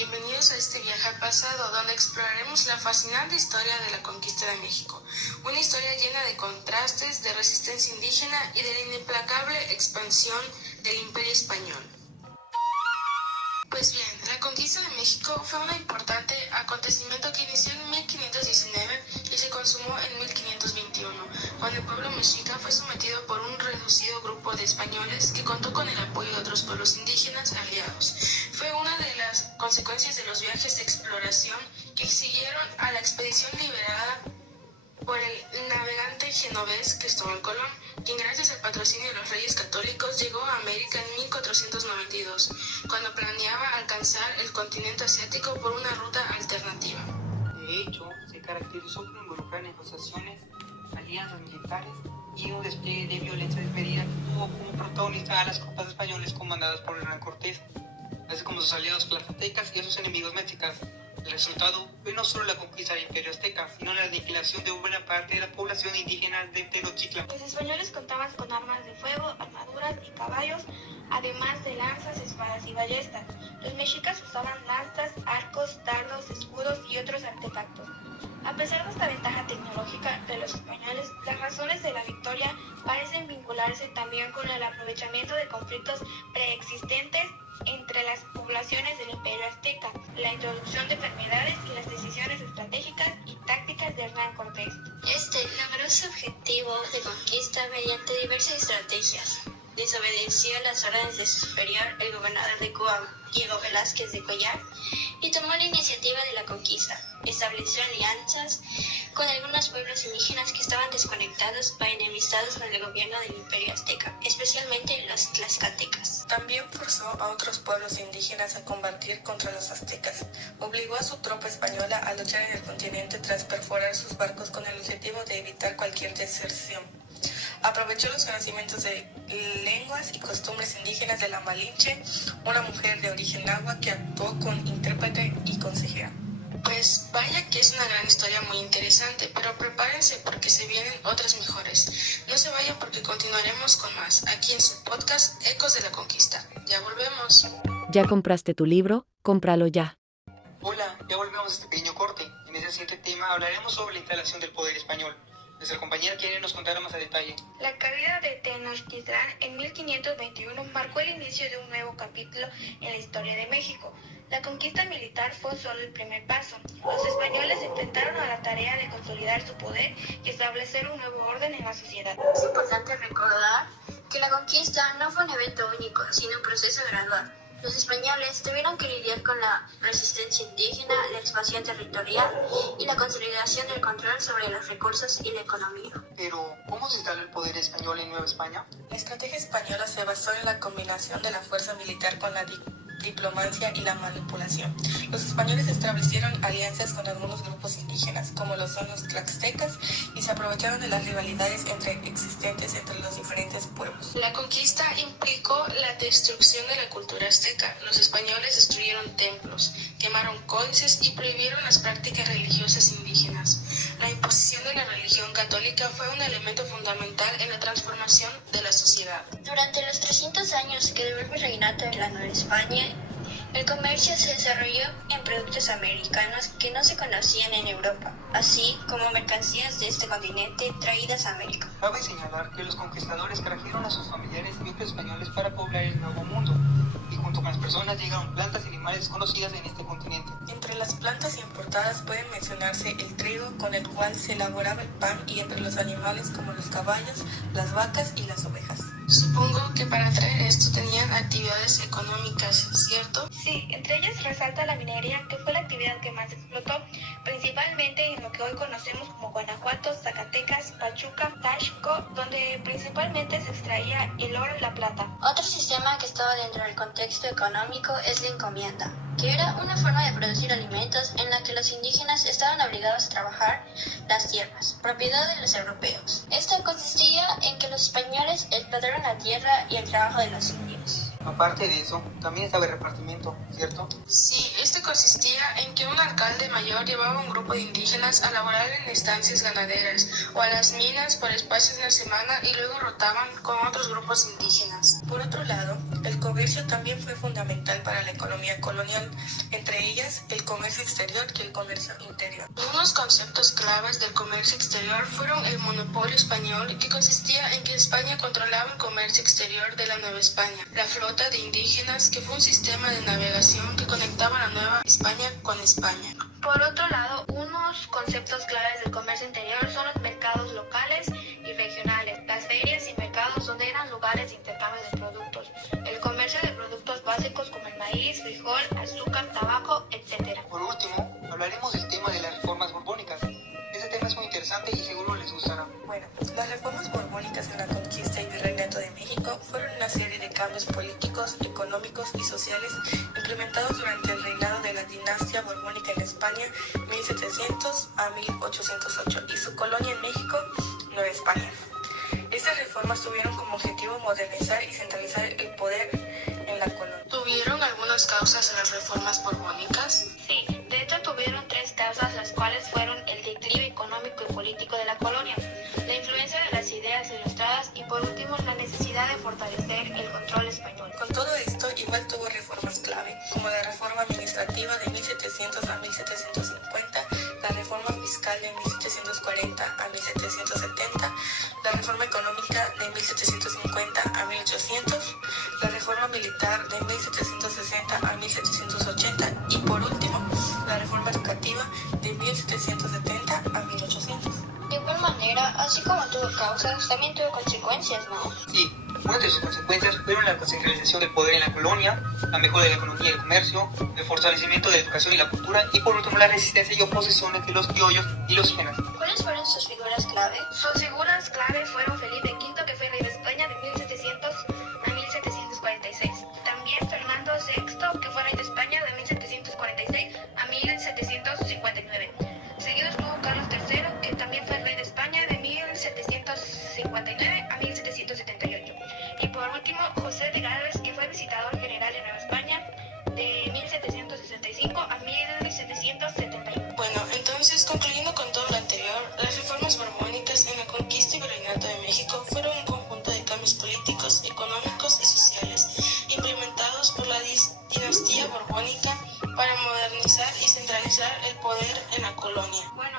bienvenidos a este viaje al pasado, donde exploraremos la fascinante historia de la conquista de México, una historia llena de contrastes, de resistencia indígena y de la implacable expansión del Imperio Español. Pues bien, la conquista de México fue un importante acontecimiento que inició en 1519 y se consumó en 1521, cuando el pueblo mexica fue sometido por un reducido grupo de españoles que contó con el apoyo de otros pueblos indígenas aliados. Fue una de las consecuencias de los viajes de exploración que siguieron a la expedición liderada por el navegante genovés Cristóbal Colón, quien gracias al patrocinio de los reyes católicos llegó a América en 1492, cuando planeaba alcanzar el continente asiático por una ruta alternativa. De hecho, se caracterizó por involucrar negociaciones, alianzas militares y un despliegue de violencia desmedida que tuvo como protagonista a las tropas españolas comandadas por Hernán Cortés, así como sus aliados tlaxcaltecas y a sus enemigos mexicas. El resultado fue no solo la conquista del Imperio Azteca, sino la aniquilación de buena parte de la población indígena de Tenochtitlan. Los españoles contaban con armas de fuego, armaduras y caballos, además de lanzas, espadas y ballestas. Los mexicas usaban lanzas, arcos, dardos, escudos y otros artefactos. A pesar de esta ventaja tecnológica de los españoles, las razones de la victoria parecen vincularse también con el aprovechamiento de conflictos preexistentes entre las poblaciones del Imperio Azteca, la introducción de enfermedades y las decisiones estratégicas y tácticas de Hernán Cortés. Este logró su objetivo de conquista mediante diversas estrategias. Desobedeció las órdenes de su superior, el gobernador de Cuba, Diego Velázquez de Cuéllar, y tomó la iniciativa de la conquista. Estableció alianzas con algunos pueblos indígenas que estaban desconectados o enemistados con el gobierno del Imperio Azteca, especialmente los tlaxcaltecas. También forzó a otros pueblos indígenas a combatir contra los aztecas. Obligó a su tropa española a luchar en el continente tras perforar sus barcos con el objetivo de evitar cualquier deserción. Aprovechó los conocimientos de lenguas y costumbres indígenas de la Malinche, una mujer de origen náhuatl que actuó con intérprete y consejera. Pues vaya que es una gran historia muy interesante, pero prepárense porque se vienen otras mejores. No se vayan porque continuaremos con más, aquí en su podcast Ecos de la Conquista. Ya volvemos. ¿Ya compraste tu libro? Cómpralo ya. Hola, ya volvemos a este pequeño corte. En este siguiente tema hablaremos sobre la instalación del poder español. Nuestra compañera quiere nos contará más a detalle. La caída de Tenochtitlan en 1521 marcó el inicio de un nuevo capítulo en la historia de México. La conquista militar fue solo el primer paso. Los españoles se enfrentaron a la tarea de consolidar su poder y establecer un nuevo orden en la sociedad. Es importante recordar que la conquista no fue un evento único, sino un proceso gradual. Los españoles tuvieron que lidiar con la resistencia indígena, la expansión territorial y la consolidación del control sobre los recursos y la economía. Pero, ¿cómo se instaló el poder español en Nueva España? La estrategia española se basó en la combinación de la fuerza militar con la diplomacia y la manipulación. Los españoles establecieron alianzas con algunos grupos indígenas, como lo son los tlaxcaltecas, y se aprovecharon de las rivalidades existentes entre los diferentes pueblos. La conquista implicó la destrucción de la cultura azteca. Los españoles destruyeron templos, quemaron códices y prohibieron las prácticas religiosas indígenas. La imposición de la religión católica fue un elemento fundamental en la transformación de la sociedad. Durante los 300 años que duró el reinato de la Nueva España, el comercio se desarrolló en productos americanos que no se conocían en Europa, así como mercancías de este continente traídas a América. Cabe señalar que los conquistadores trajeron a sus familiares y otros españoles para poblar el Nuevo Mundo, y junto con las personas llegaron plantas y animales desconocidas en este continente. Entre las plantas importadas pueden mencionarse el trigo, con el cual se elaboraba el pan, y entre los animales como los caballos, las vacas y las ovejas. Supongo que para traer esto tenían actividades económicas, ¿cierto? Sí, entre ellas resalta la minería, que fue la actividad que más explotó, principalmente en lo que hoy conocemos como Guanajuato, Zacatecas, Pachuca, Taxco, donde principalmente se extraía el oro y la plata. Otro sistema que estaba dentro del contexto económico es la encomienda, que era una forma de producir alimentos en la que los indígenas estaban obligados a trabajar las tierras, propiedad de los europeos. Esta consistía en que los españoles explotaron la tierra y el trabajo de los indios. Aparte de eso, también estaba el repartimiento, ¿cierto? Sí, este consistía en que un alcalde mayor llevaba a un grupo de indígenas a laborar en estancias ganaderas o a las minas por espacios de una semana y luego rotaban con otros grupos indígenas. Por otro lado, el comercio también fue fundamental para la economía colonial, entre ellas el comercio exterior y el comercio interior. Unos conceptos claves del comercio exterior fueron el monopolio español, que consistía en que España controlaba el comercio exterior de la Nueva España, la flota de indígenas, que fue un sistema de navegación que conectaba la Nueva España con España. Por otro lado, unos conceptos claves del comercio interior son los mercados locales y regionales, las ferias y mercados donde eran lugares de intercambio de productos, el comercio de productos básicos como el maíz, frijol, azúcar, tabaco, etc. Por último, hablaremos del tema de las reformas borbónicas. Este tema es muy interesante y seguro les gustará. Bueno, las reformas borbónicas en la conquista y virreinato de México fueron una serie de cambios políticos, económicos y sociales implementados durante el reinado de la dinastía borbónica en España 1700 a 1808 y su colonia en México, Nueva España. Estas reformas tuvieron como objetivo modernizar y centralizar el poder en la colonia. ¿Tuvieron algunas causas en las reformas borbónicas? Sí, de hecho tuvieron tres causas, las cuales fueron el declive económico y político de la colonia, la influencia de las ideas ilustradas y por último la necesidad de fortalecer el control español. Con todo esto, igual tuvo reformas clave, como la reforma administrativa de 1700 a 1750, la reforma fiscal de 1740 a 1770, la reforma económica de 1750 a 1800, la reforma militar de 1760 a 1780 y por último, la reforma educativa de 1770 a 1800. De igual manera, así como tuvo causas, también tuvo consecuencias, ¿no? Sí, una de sus consecuencias fueron la concentración del poder en la colonia, la mejora de la economía y el comercio, el fortalecimiento de la educación y la cultura y por último la resistencia y oposición entre los criollos y los indígenas. ¿Cuáles fueron sus figuras clave? Sus figuras clave fueron Felipe V, que fue rey de España de 1700 a 1746. También Fernando VI, que fue rey de España de 1746 a 1759. Seguido estuvo Carlos III, que también fue rey de España de 1759 a 1778. Y por último, José de Gálvez, que fue visitador general de Nueva España de 1765 a 1771. Bueno, entonces, concluyendo con todo lo anterior, las reformas borbónicas en la conquista y virreinato de México fueron un conjunto de cambios políticos, económicos y sociales implementados por la dinastía borbónica para modernizar y centralizar el poder en la colonia. Bueno,